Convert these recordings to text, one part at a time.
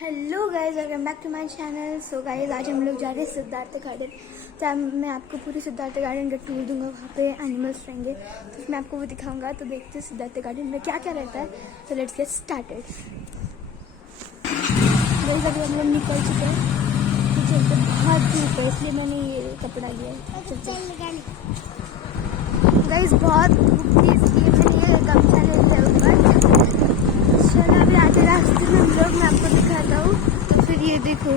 Hello guys, welcome back to my channel. So guys, आज हम लोग जा रहे हैं सिद्धार्थ गार्डन। तो मैं आपको पूरी सिद्धार्थ गार्डन का टूर दूंगा। वहाँ पे एनिमल्स रहेंगे तो मैं आपको वो दिखाऊंगा। तो देखते हैं सिद्धार्थ गार्डन में क्या क्या रहता है। तो लेट्स गेट स्टार्टेड। गाइज अभी हम लोग निकल चुके हैं। तो चलते बहुत धूप है इसलिए मैंने ये कपड़ा लिया है। गाइज बहुत धूप थी इसलिए मैंने ये गमछा ले लिया ऊपर। चलो अभी आधे रास्ते में हम लोग, मैं आपको दिखाता हूँ। तो फिर ये देखो,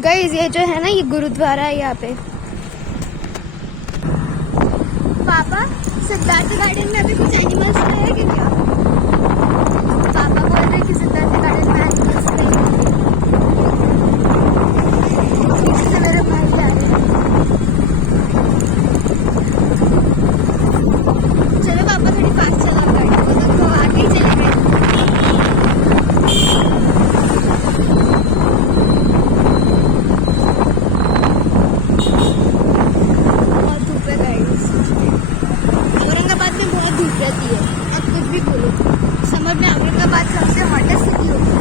गाइस ये जो है ना, ये गुरुद्वारा है यहाँ पे। पापा, सिद्धार्थ गार्डन में अभी कुछ एनिमल्स रहेंगे क्या? पापा बोल रहे हैं कि सिद्धार्थ गार्डन में एनिमल्स रहेंगे। पीछे से मेरे भाई जा रहे हैं। चलो पापा थोड़ी फास्ट चलाओ गाड़ी को, तो आगे ही चले गए। बहुत धूप है गाइस, औरंगाबाद में बहुत धूप रहती है। अब कुछ भी बोलो, समर में औरंगाबाद सबसे हॉटेस्ट सिटी होती है।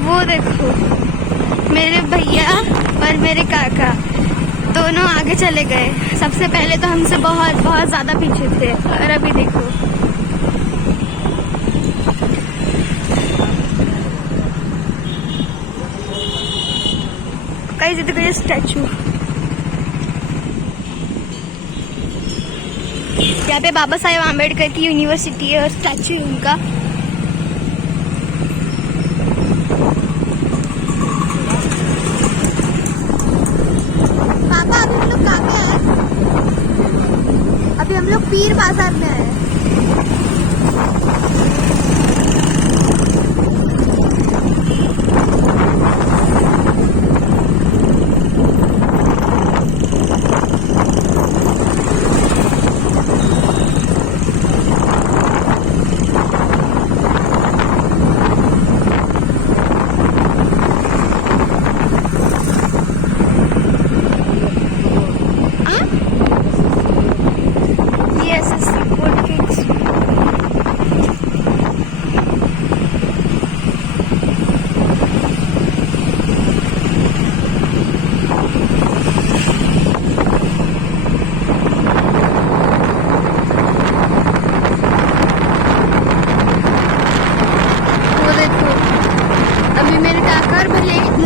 वो देखो, मेरे भैया और मेरे काका दोनों आगे चले गए। सबसे पहले तो हमसे बहुत बहुत ज्यादा पीछे थे, और अभी देखो। कहीं से देखो ये स्टैचू, यहाँ पे बाबा साहेब आम्बेडकर की यूनिवर्सिटी है और स्टैचू है उनका। अभी हम लोग पीर बाजार में आए।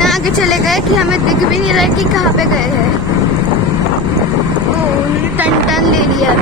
आगे चले गए कि हमें दिख भी नहीं रहा कि कहाँ पे गए हैं। उन्होंने टन टन ले लिया।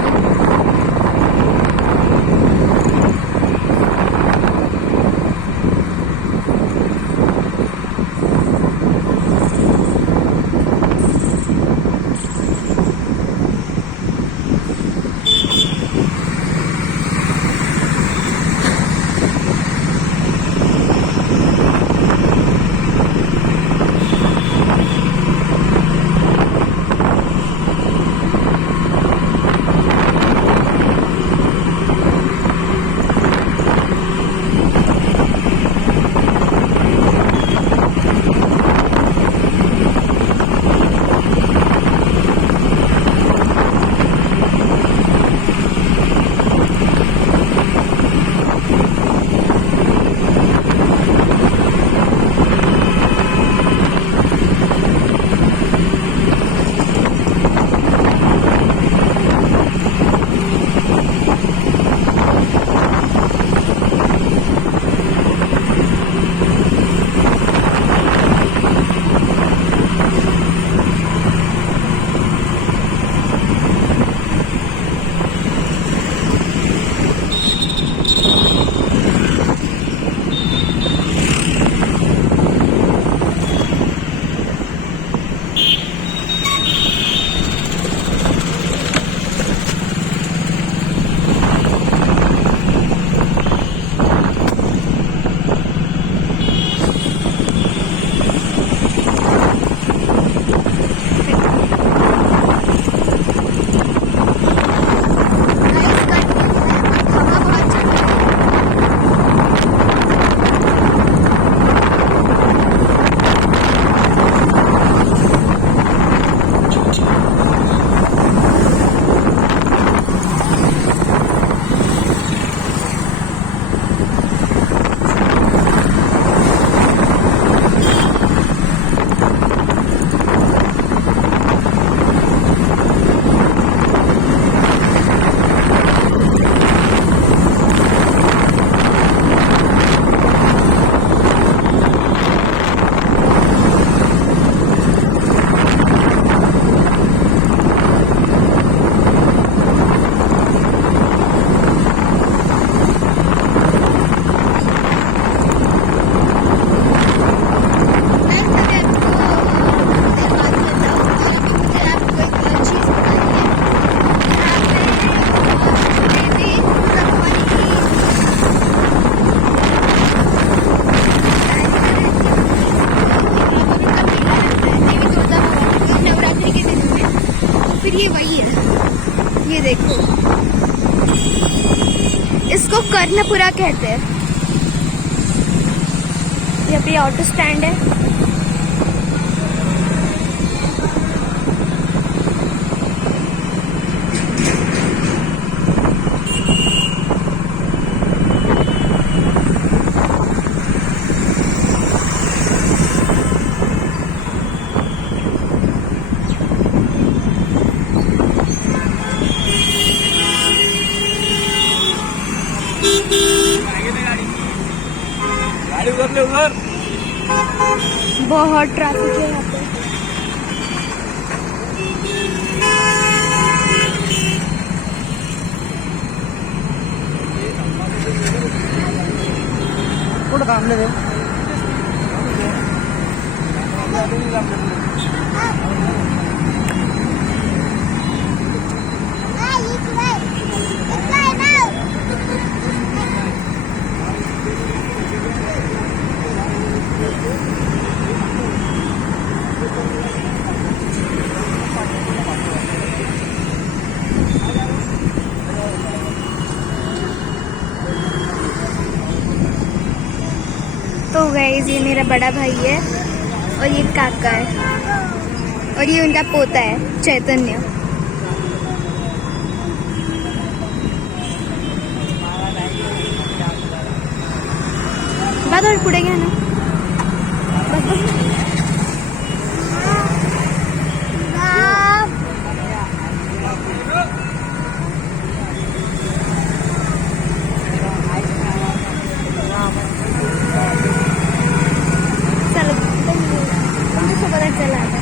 ये वही है, ये देखो, इसको कर्णपुरा कहते हैं। यहाँ पे ऑटो स्टैंड है। उधर बहुत ट्रैफिक है यहाँ पे। कुठं थांबले ते? तो गाइस ये मेरा बड़ा भाई है और ये काका है और ये उनका पोता है चैतन्य। बात और पुढे घ्या ना, बस बस। चलो तुमसे पता चला था।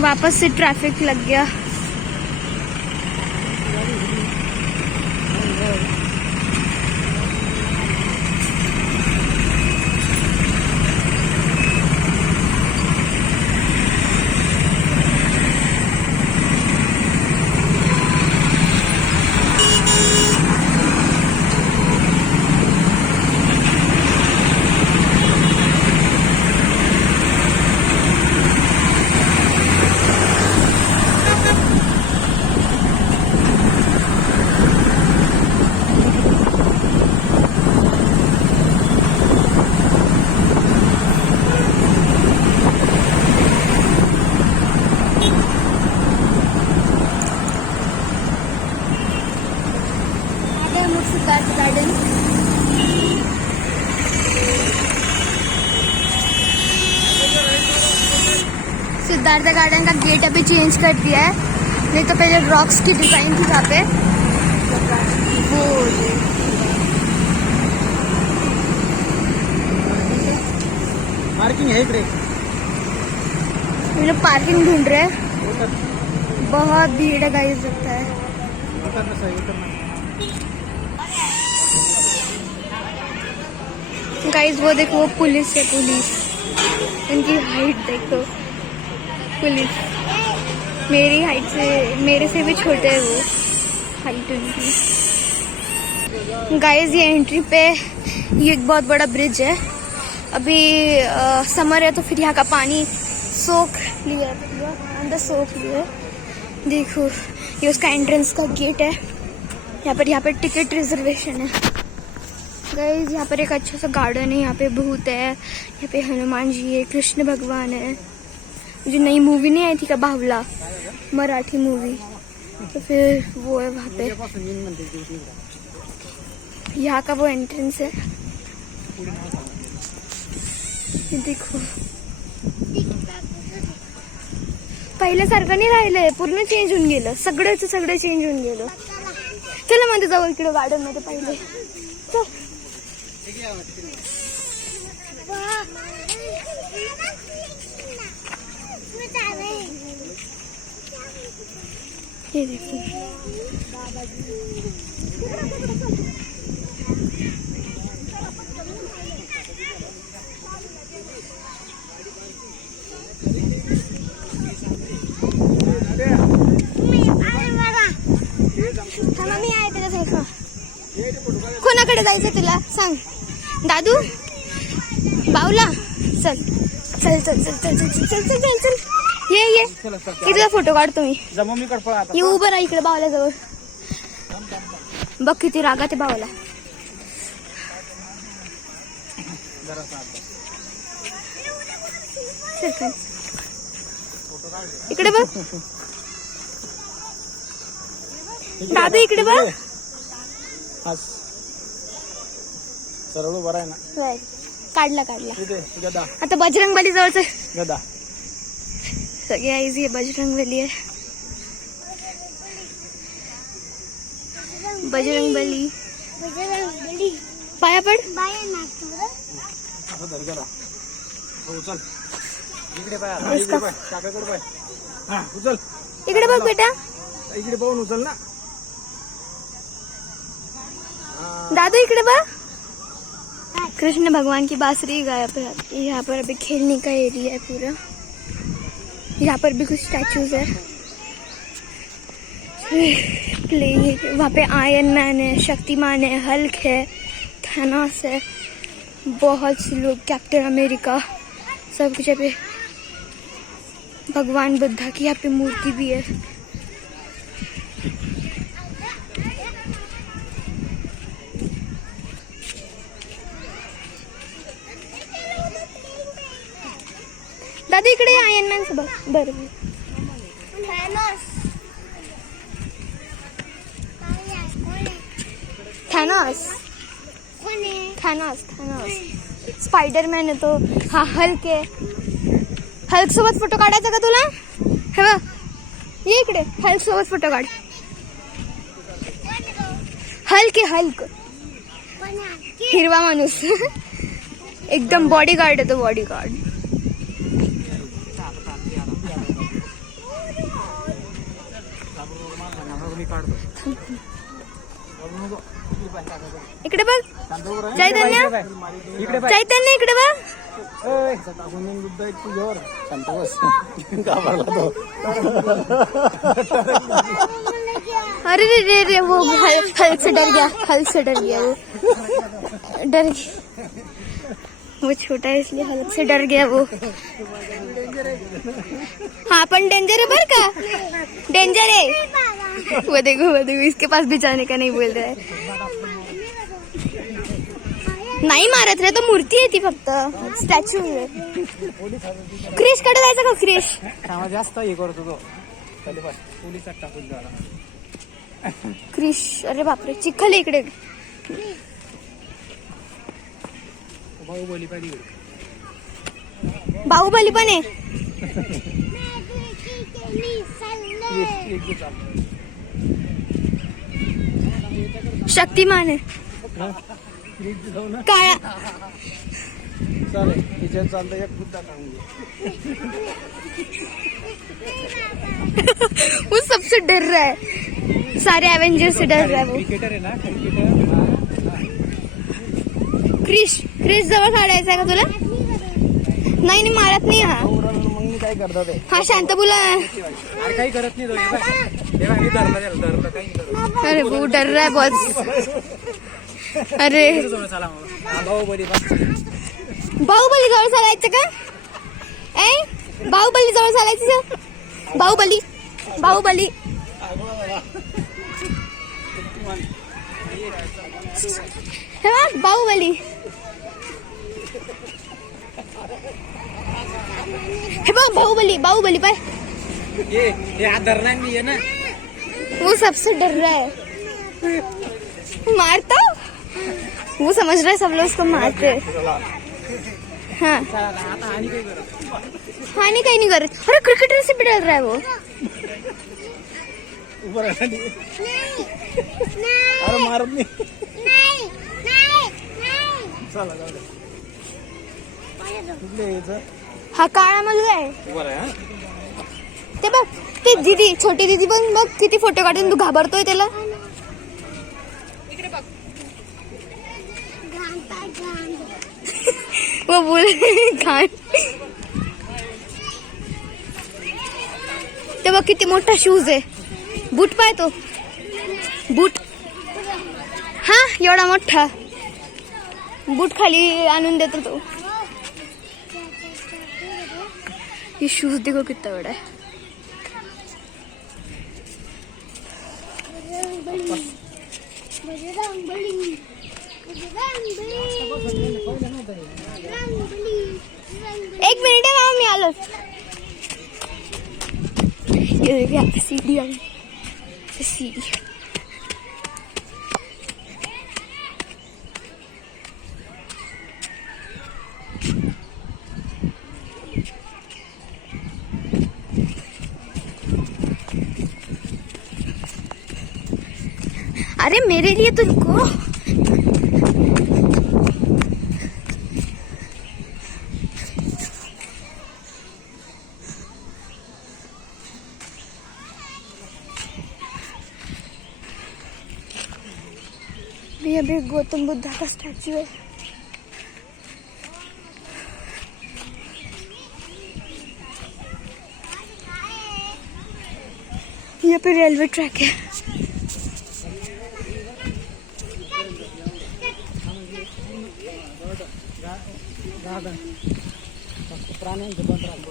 वापस से ट्रैफिक लग गया। सिद्धार्थ गार्डन। सिद्धार्थ गार्डन का गेट अभी चेंज कर दिया है, नहीं तो पहले रॉक्स की डिजाइन थी वहाँ पे वो। पार्किंग है इकडे, ये लोग पार्किंग ढूंढ रहे हैं। बहुत भीड़ है गाइस, लगता है। गाइस वो देखो, वो पुलिस है, पुलिस। उनकी हाइट देखो, पुलिस मेरी हाइट से, मेरे से भी छोटे है वो। हाइट उनकी। गाइस ये एंट्री पे ये एक बहुत बड़ा ब्रिज है। अभी समर है तो फिर यहाँ का पानी सोख लिया है, पूरा अंदर सोख लिया है। देखो ये उसका एंट्रेंस का गेट है। यहाँ पर टिकट रिजर्वेशन है। गाइस यहाँ पर एक अच्छा सा गार्डन है। यहाँ पे भूत है, यहाँ पे हनुमान जी है, कृष्ण भगवान है। जो नई मूवी नहीं आई थी का बाहुला, मराठी मूवी, तो फिर वो है वहाँ पे। यहाँ का वो एंट्रेंस है। ये देखो पहिल्यासारखं नाही राहिलंय, पूर्ण चेंज होऊन गेलं, सगळं चेंज होऊन गेलं। चला मध्ये जाऊ इकडे गार्डन मध्ये पहिले। चल ये देखो कोणाकडे जायचं तुला सांग दादू बावला चल चल चल चल चल चल चल चल चल चल ये इथला फोटो काढतो मी ये उभं राहा इकडे बावला जवळ बघ किती रागात आहे बावला इकडे बघ दादू इकडे बघ सरळ उभा आहे ना काढला आता बजरंगबली जवळच गदा सगळे आईज ये बजरंगबली आहे बजरंगबली पाया पड उचल इकडे पाय काकाकडे पाय हा उचल इकडे बघ बेटा इकडे पाहून उचल ना दादू इकडे बघ कृष्ण भगवान की बांसुरी गाया पे यहाँ पर अभी खेलने का एरिया है पूरा यहाँ पर भी कुछ स्टैचूज है प्लेइंग वहाँ पे आयरन मैन है शक्तिमान है हल्क है थानोस है बहुत से लोग कैप्टन अमेरिका सब कुछ यहाँ पे भगवान बुद्धा की यहाँ पे मूर्ति भी है दादा इकडे आयरन मॅन सोबत बरोबर थानोस स्पाइडरमॅन आहे तो हा हल्क आहे हल्क सोबत फोटो काढायचा का तुला हे बघ ये इकडे हल्क सोबत फोटो काढ हल्क आहे हल्क हिरवा माणूस एकदम बॉडीगार्ड आहे तो बॉडीगार्ड इकडे बघ चैतन्य चैतन्य इकडे बघ अरे रे रे रे वो हल्क से डर गया वो डर गया वो छोटा है इसलिए हल्क से डर गया वो हाँ पण डेंजर है बर का डेंजर है वो देखो इसके पास भी जाने का नहीं बोल रहा है नाही मारत रे तो मूर्ती आहे ती फक्त स्टॅच्यू आहे क्रिश कडे जायचं का क्रिश जास्त हे करतो तो पोलिसात टाकून द्याला क्रिश अरे बापरे चिखल इकडे बाहुबली पण आहे शक्तिमान आहे काळा चालेल किचन चालतं एक मुद्दा खाऊन वो सबसे डर रहा है सारे एवेंजर से डर रहा है वो क्रिकेटर आहे ना क्रिकेटर क्रिश जवळ काढायचा का तुला नाही मारत नाही हा मग मी काय करतो ते हा शांत बोला अरे काही करत नाही तो धरला काही करत अरे वो डर रहा है बहुत. अरे चला मग. हा, बाहुबली बस. बाहुबली जवळ चालायचं का? बाहुबली जवळ चालायचं. बाहुबली बाहुबली हा बाहुबली. हे बघ बाहुबली बाहुबली पाय. ये हात धरला मी आहे ना. वो सबसे डर रहा है. मारता वो समझ रहा है सब लोग उसको मारते हैं. हाँ आता आणि काय करत. हानि कहीं नहीं कर रही. अरे क्रिकेटर से भी डर रहा है वो. उभं राहा. अरे मारत नाही. चला जाऊ दे. कुठले यायचं. हा काळा मुलगा आहे. उभं राहा. ते बघ ती दीदी छोटी दीदी पण बघ किती फोटो काढून तू घाबरतोय त्याला. वो बोल घाण. ते बघ किती मोठा शूज आहे. बूट पाय तो बूट. हा एवढा मोठा बूट खाली आणून देतो तो. ये शूज देखो कितना बड़ा है. एक मिनिट है मामा मी आलो. ये देखिए यहाँ पे सीढ़ी आई. सीढ़ी अरे मेरे लिए तो रुको. अभी गौतम बुद्धा का स्टैचू है. यहाँ पे रेलवे ट्रैक है. प्राण्यांचं पण राहतो.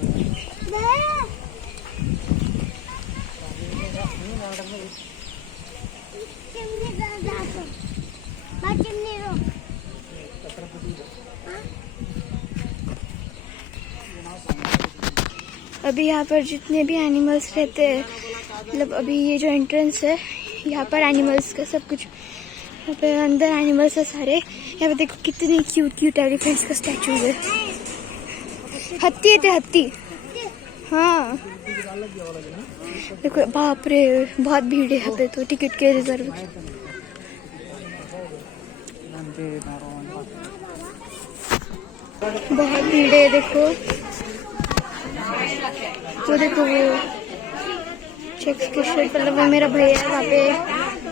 अभी यहाँ पर जितने भी एनिमल्स रहते हैं मतलब अभी ये जो एंट्रेंस है यहाँ पर एनिमल्स का सब कुछ. यहाँ पे अंदर एनिमल्स है सारे. यहाँ पे देखो कितने क्यूट क्यूट एलिफेंट्स का स्टैचू है. हत्ती है ते हत्ती. हाँ देखो बाप रे बहुत भीड़ है यहाँ पे तो टिकट के रिजर्व. बहुत भीड़ है देखो. वो देखो वो चेक मतलब वो मेरा भैया है वहाँ पे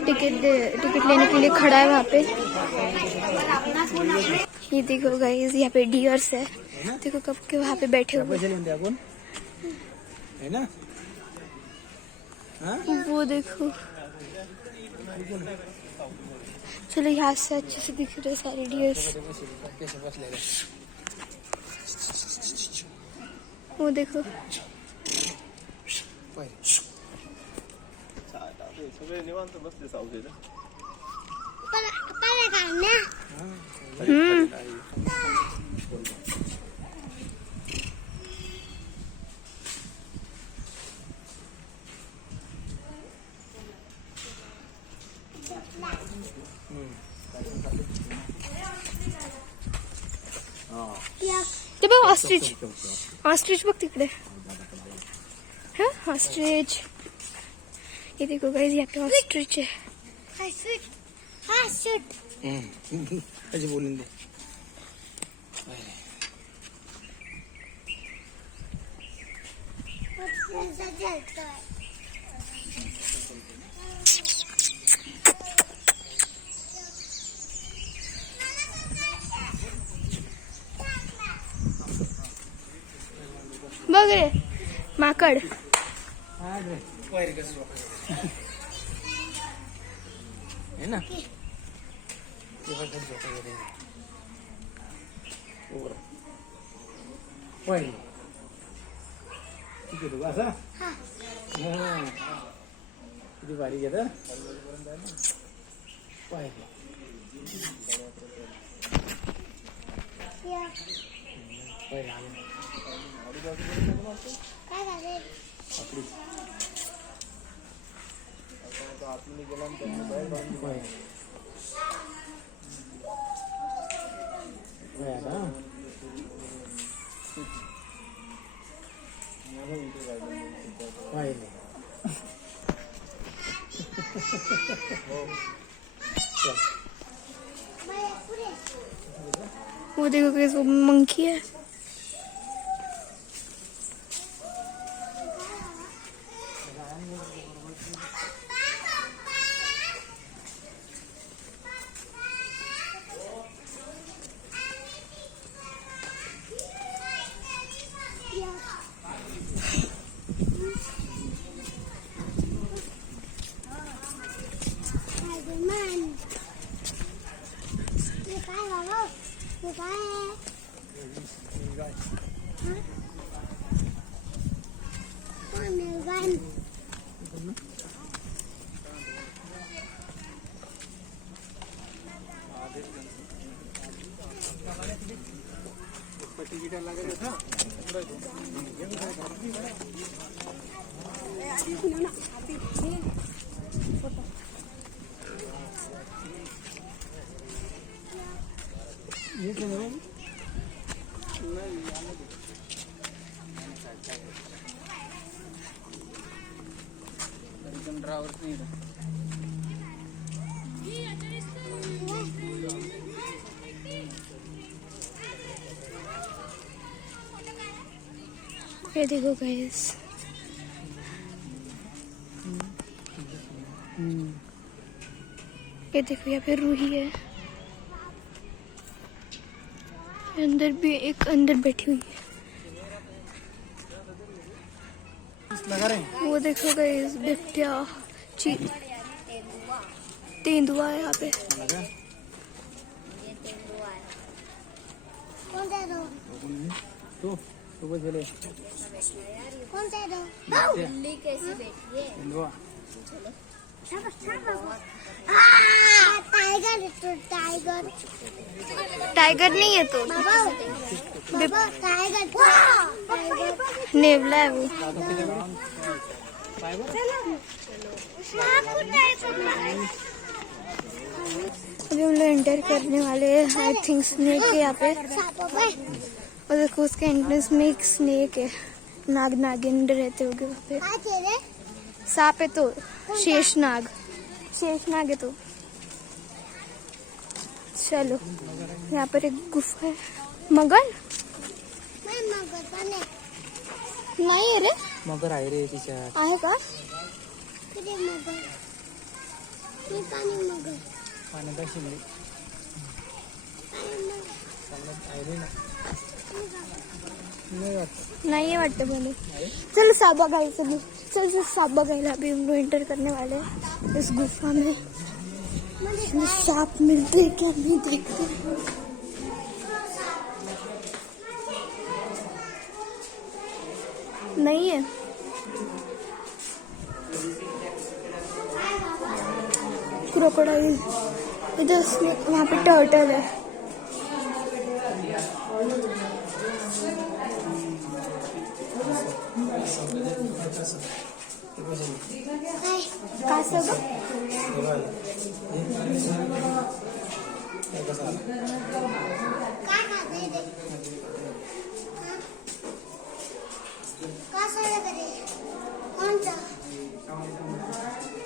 टिकट लेने के लिए खड़ा है वहाँ पे. ये देखो गाइस यहाँ पे डियर्स है. देखो कब के वहाँ पे बैठे हुए. है ना. वो देखो चलो यहाँ से अच्छे से दिख रहे सारे डियर्स. वो देखो ते बघ ऑस्ट्रिच. ऑस्ट्रिच बघ तिकडे. हाँ ऑस्ट्रिच. ये देखो गाइस यहाँ पे ऑस्ट्रिच है. ऐसे बोलेंगे. बघ रे माकड. है ना तेव्हा घर झोपा येते उघड पहिले ठीक आहे तू असा हाँ हां किती भारी घेत पहिले या पहिले आले काय झाले आपली आतमध्ये गेला आणि त्यांनी बाहेर काढून दिलं. पहिले आता पहिले वो देखो गाइस वो मंकी है ये देखो गाइस ये देखो यहाँ पे रूही है अंदर भी एक अंदर बैठी हुई है लगा रहे वो देखो गाइस बिट्टिया तेंदुआ है यहाँ पे लगा तो बस चले बिल्ली कैसी बैठी है इंदुआ टाइगर टाइगर टाइगर नहीं है तो टाइगर नेवला है वो अभी हम लोग एंटर करने वाले हैं आई थिंक स्नेक है यहाँ पे और देखो उसके एंट्रेंस में एक स्नेक है नाग नागिन रहते होगे वहाँ पे सांप है तो शेषनाग है तो चलो यहाँ पर एक गुफा है मगर नहीं है रे मगर आहे रे तिच्यात आहे का पाण्यात शिंदे आहे रे ना नाही वाटत नहीं है वाटतं मैंने चलो सांप बघायला चल सांप बघायला अभी हम लोग एंटर करने वाले हैं इस गुफा में सांप मिलते हैं क्या नहीं देखते नहीं है क्रोकोडाइल इधर वहाँ पे टर्टल है काय सगळं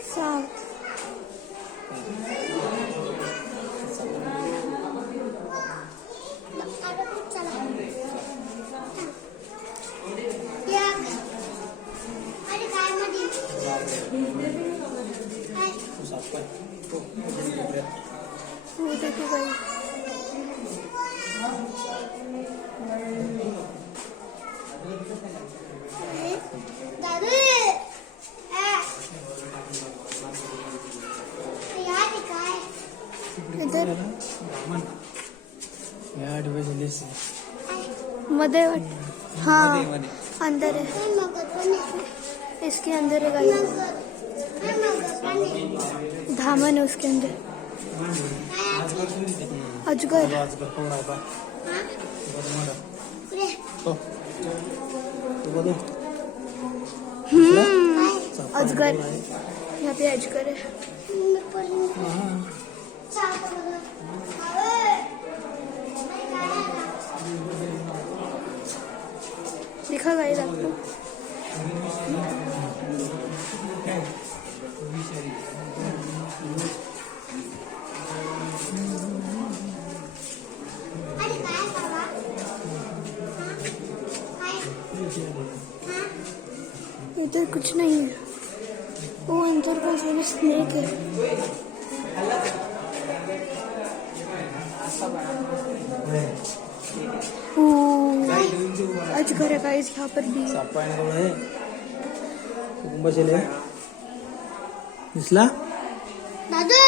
साउथ वो देखो भाई दादू मंदिर या डबे से मध्ये हाँ मध्ये अंदर है, इसके अंदर है गाइस, धामन है उसके अंदर। अजगर आजकाल कोण आहे बा तो बघू अजगर, यहाँ पे अजगर है। दिखा गाइस आपको? इधर कुछ नहीं है, वो अंदर का जो स्नेक है। अजगर है गाइस यहाँ पर भी। साप पाणी कोण आहे कुंभशेले दिसला दादा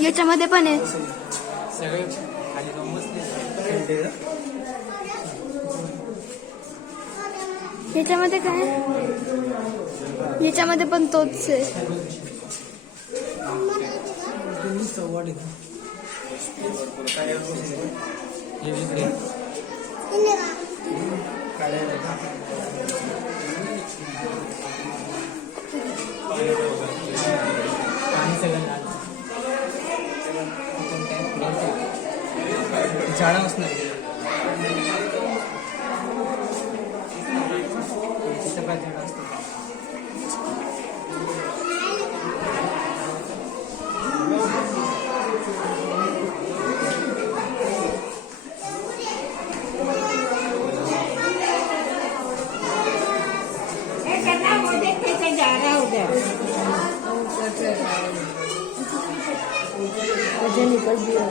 याच्यामध्ये पण आहे। सगळे खाली जाऊन बसले याच्यामध्ये काय? याच्यामध्ये पण तोच आहे। चव्हाड हे इकडे पाणी सगळं लाल झाडं असणार तिथं काय झाडं असतात निकल दिया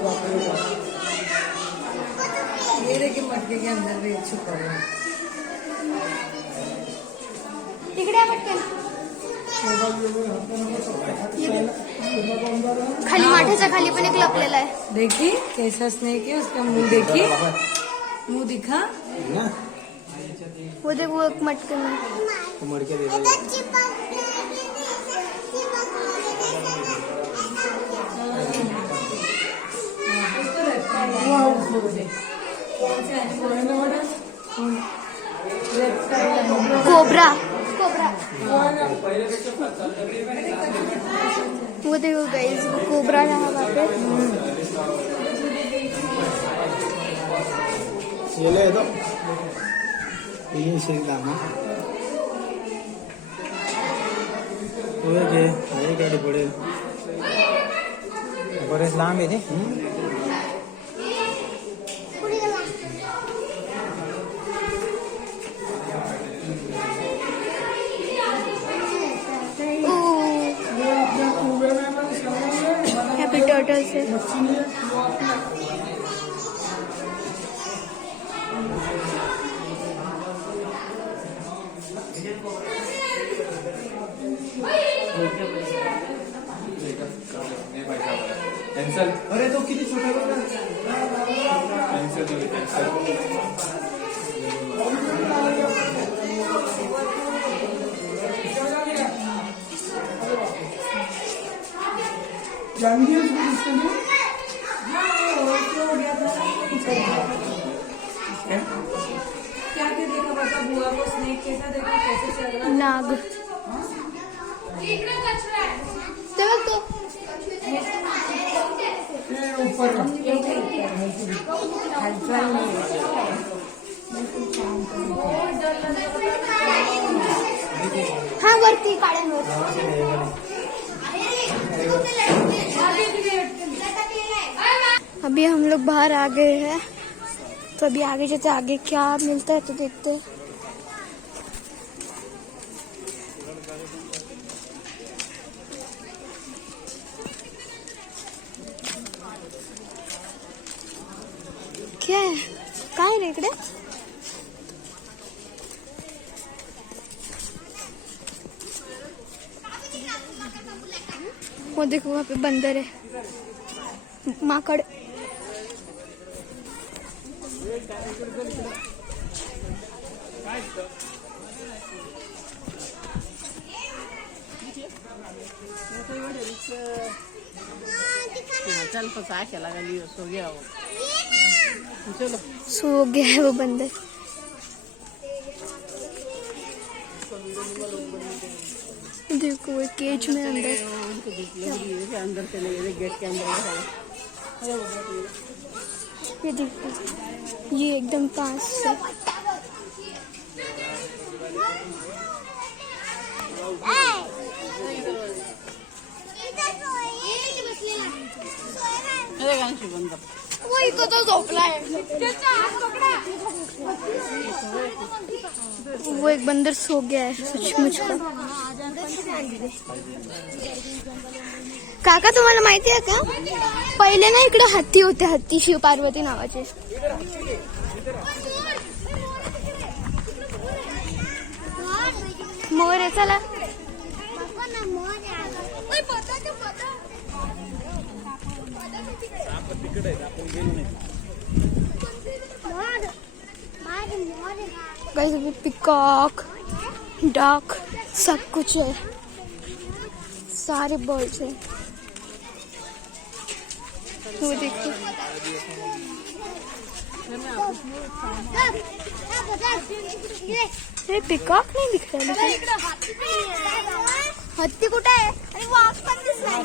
मेरे के मटके के अंदर भी छुपा हुआ है। तिकडे पटकन खाली माठाच्या खाली पण एक लपलेला आहे। देखी कैसा स्नेक है, उसका मुंह देखी, मुंह दिखा ना वो देख, वो एक मटके में। मडके दे कोबरा, कोबरा वो देखो गाइस, वो कोबरा है वहाँ पे। ये ले दो ये शेक दाम तो ये आहे गाडी पडेल बरेच लांब आहे ते यहाँ पे टर्टल्स है। अरे तो किती छोटा क्या देखा बता बुआ को स्नेक कैसा देखा, कैसे चल रहा नाग तेव्हा तो हाँ वरती काढ्यांवर। अभी हम लोग बाहर आ गए हैं, तो अभी आगे जैसे आगे क्या मिलता है तो देखते हैं। रे इकडे. वो देखो वहाँ पे बंदर है, माकड़. चल फंसा के लगा लियो, सो गया वो. चलो सो गया है वो बंदर. देखो वो केज में अंदर. उनको भूख लग रही है, अंदर चले गए गेट के अंदर. ये देखो ये एकदम पास से. वही तो झोपला है. वो एक बंदर सो गया है सचमुच का. काका तुम्हाला माहिती आहे का, पहिले ना इकडे हत्ती होते, हत्ती शिव पार्वती नावाचे. मोर आहे. चला गाइस, अभी पिकॉक, डक सब कुछ है, सारे बर्ड्स है. वो देखो ये पिकॉक नहीं दिख रहा है. हत्ती कुठे आहे? आणि वाघ पण दिसला.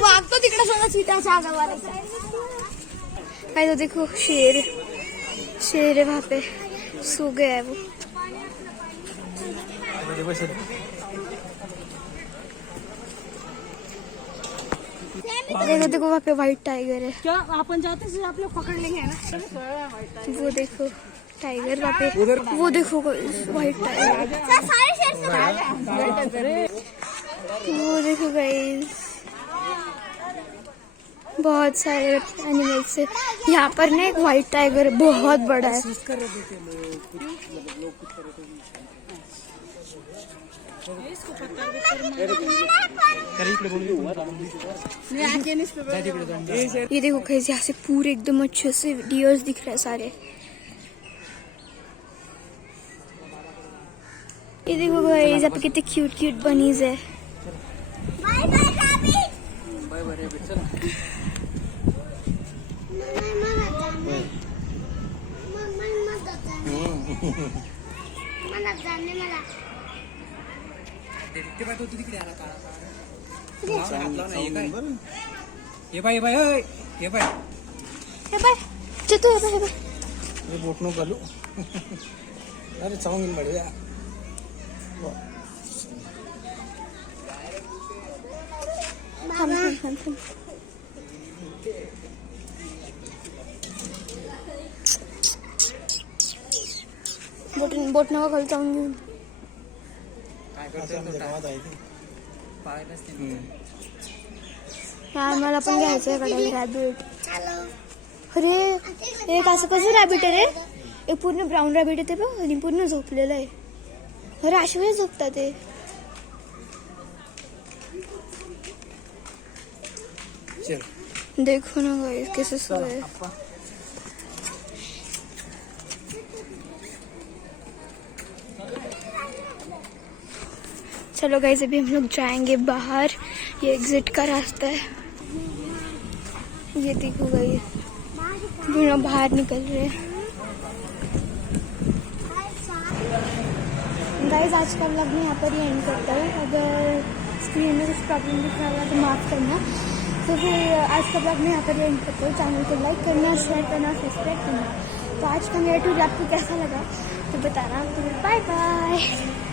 वाघ तो तिकडे सगळं चीताच्या आगावाला. काय तो देखो शेर, शेर है वहाँ पे, सो गया है वो. देखो देखो वहाँ पे व्हाइट टाइगर है. क्या अपन जाते से आप लोग पकड़ लेंगे ना. वो देखो टाइगर वहाँ पे. वो देखो व्हाइट टाइगर. वो देखो गाइस बहुत सारे एनिमल्स है यहाँ पर ना. एक व्हाइट टाइगर बहुत बड़ा है. ये देखो कैसे यहाँ से पूरे एकदम अच्छे से डियर्स दिख रहे हैं सारे. ये देखो गाइस यहाँ पे कितने क्यूट क्यूट बनीज है. ये बाय चतो हे बाय. बोट नो चालू. अरे चाऊंगी बढ़िया. थांब. बोट नका खाली जाऊन घेऊन. यार मला पण घ्यायचंय कडे रॅबिट. अरे एक असं कसं रॅबिट आहे रे. एक पूर्ण ब्राऊन रॅबिट आहे ते बघ, आणि पूर्ण झोपलेलं आहे. अरे अशा वेळेस झोपतात ते. देखो ना गाइस कैसे सोए. चलो गाइस अभी हम लोग जाएंगे बाहर. ये एग्जिट का रास्ता है. ये देखो गाइस हम लोग बाहर निकल रहे हैं. गाइस आज का व्लॉग मैं यहाँ पर ही एंड करता हूँ. अगर स्क्रीन में कुछ प्रॉब्लम दिख रहा होगा तो माफ़ करना. तो फिर आज का व्लॉग मैं यहाँ पर ही एंड करता हूँ. चैनल को लाइक करना, शेयर करना, सब्सक्राइब करना. तो आज का मेरा टूर आपको कैसा लगा तो बताना. तो बाय बाय.